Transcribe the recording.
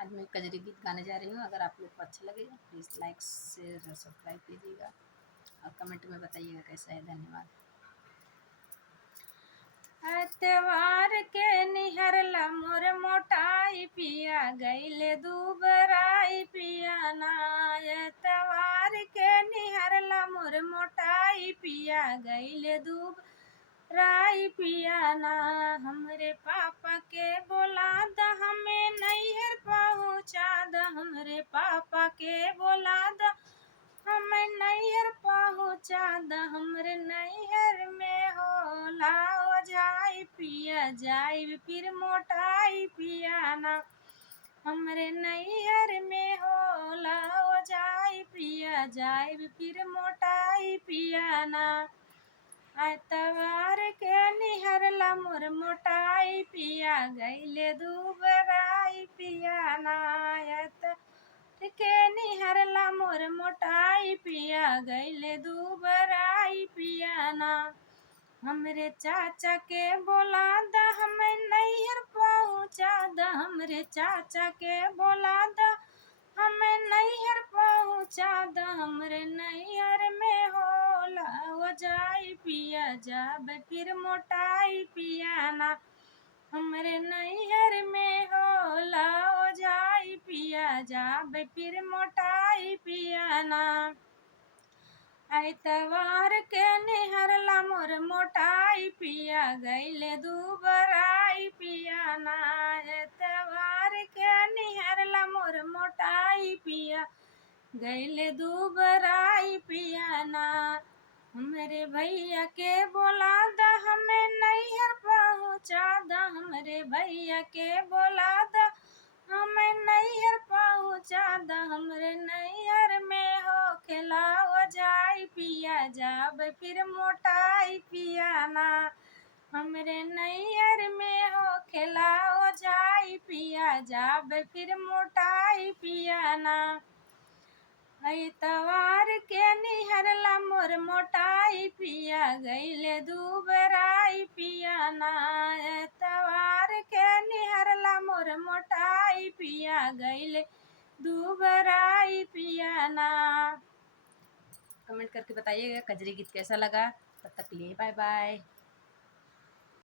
आज मैं कजरी गीत गाने जा रही हूँ। अगर आप लोग को अच्छा लगेगा प्लीज़ लाइक शेयर और सब्सक्राइब कीजिएगा और कमेंट में बताइएगा कैसा है। धन्यवाद। त्योहार के निहरला मोर मोटाई पिया गईले दुबराई पिया ना। त्योहार के निहरला मोर मोटाई पिया गईले दुबराई पिया ना। हमरे पापा के बोला द हमें नैहर पहुँचा द। हमरे पापा के बोला द हमें नैहर पहुँचा द। हमरे नैहर में होला हो जाई पिया जाई फिर मोटाई पिया ना। हमरे नैहर में होला हो जाई पिया जाई फिर मोटाई पिया ना। त्योहार के निहरला मोर मोटाई पिया गईले दुबराई पिया ना। के निहरला मोर मोटाई पिया गईले दुबराई पिया ना। हमरे चाचा के बोला द हमें नैहर पहुँचा द। हमरे चाचा के बोला द हमें नैहर पहुँचा द। हमरे नैहर में होला हो जाई पिया जाब फिर मोटाई पिया ना। हमरे नैहर में होला हो जाई पिया जाब फिर मोटाई पिया ना। त्योहार के निहरला मोर मोटाई पिया गईले दुबराई पिया ना। त्योहार के निहरला मोर मोटाई पिया गईले दुबराई पिया ना। हमरे भैया के बोला द हमें नैहर पहुँचा द। हमरे भैया के बोला द हमें नैहर पहुँचा द। हमरे नैहर में हो खेला हो जाई पिया जाब फिर मोटाई पिया ना। हमरे नैहर में हो खेला हो जाई पिया जाब फिर मोटाई पिया ना। त्योहार के निहरला मोर मोटाई पिया गईले दुबराई पिया ना। त्योहार के निहरला मोर मोटाई पिया गईले दुबराई पिया ना। कमेंट करके बताइएगा कजरी गीत कैसा लगा। तब तक के लिए बाय बाय।